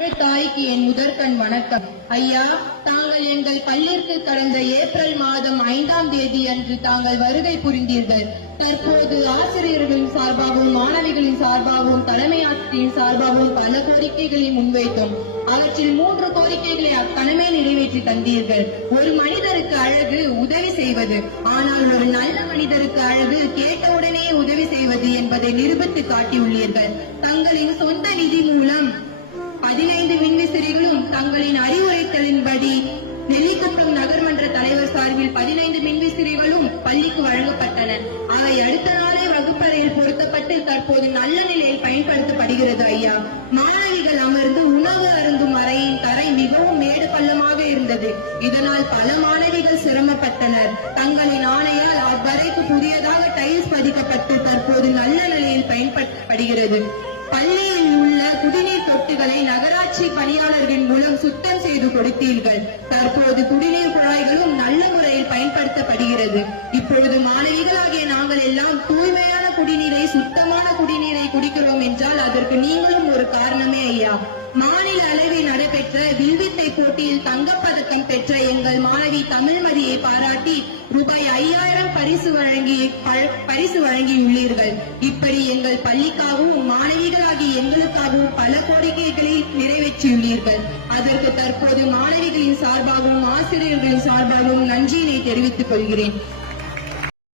தமிழ் தாய்க்கு என் முதற்கண் வணக்கம். ஐயா தாங்கள் எங்கள் பள்ளிற்கு கடந்த ஏப்ரல் மாதம் ஐந்தாம் தேதி அன்று தாங்கள் வருகை புரிந்தீர்கள். தற்போது ஆசிரியர்களின் சார்பாகவும் மாணவிகளின் சார்பாகவும் தலைமை ஆசிரியரின் சார்பாகவும் பல கோரிக்கைகளை முன்வைத்தோம். அவற்றில் மூன்று கோரிக்கைகளை அக்கணமே நிறைவேற்றி தந்தீர்கள். ஒரு மனிதருக்கு அழகு உதவி செய்வது ஆனால் ஒரு நல்ல மனிதருக்கு அழகு கேட்டவுடனே உதவி செய்வது என்பதை நிரூபித்து காட்டியுள்ளீர்கள். தங்களின் சொந்த நிதி மூலம் பதினைந்து மின்விசிறிகளும் தங்களின் அறிவுரைத்தலின்படி நெல்லிக்குப்பம் நகர்மன்ற தலைவர் சார்பில் பதினைந்து மின்விசிறிகளும் பள்ளிக்கு வழங்கப்பட்டன. அவை அடுத்த நாளே வகுப்பறையில் பொருத்தப்பட்டு தற்போது நல்ல நிலையில் பயன்படுத்தப்படுகிறது ஐயா. மாணவிகள் அமர்ந்து உணவு அருந்தும் அறையின் தரை மிகவும் மேடு பள்ளமாக இருந்தது. இதனால் பல மாணவிகள் சிரமப்பட்டனர். தங்களின் ஆணையால் அவ்வறைக்கு புதியதாக டைல்ஸ் பதிக்கப்பட்டு தற்போது நல்ல நிலையில் பயன்படுத்தப்படுகிறது. குடிநீர் நகராட்சி பணியாளர்கள் மூலம் சுத்தம் செய்து கொடுத்தீர்கள். தற்போது குடிநீர் குழாய்களும் நல்ல முறையில் பயன்படுத்தப்படுகிறது. இப்பொழுது மாணவிகளாகிய நாங்கள் எல்லாம் தூய்மையான குடிநீரை சுத்தமான குடிநீரை குடிக்கிறோம் என்றால் அதற்கு நீங்களும் ஒரு காரணமே ஐயா. மாநில அளவில் நடைபெற்ற வில்வித்தை போட்டியில் தங்கப்பதக்கம் பெற்ற தமிழ் மதியை பாராட்டி ரூபாய் ஐயாயிரம் பரிசு வழங்கி ப- பரிசு வழங்கியுள்ளீர்கள். இப்படி எங்கள் பள்ளிக்காகவும் மாணவிகளாகிய எங்களுக்காகவும் பல கோரிக்கைகளை நிறைவேற்றியுள்ளீர்கள். அதற்கு தற்போது மாணவிகளின் சார்பாகவும் ஆசிரியர்களின் சார்பாகவும் நன்றியினை தெரிவித்துக் கொள்கிறேன்.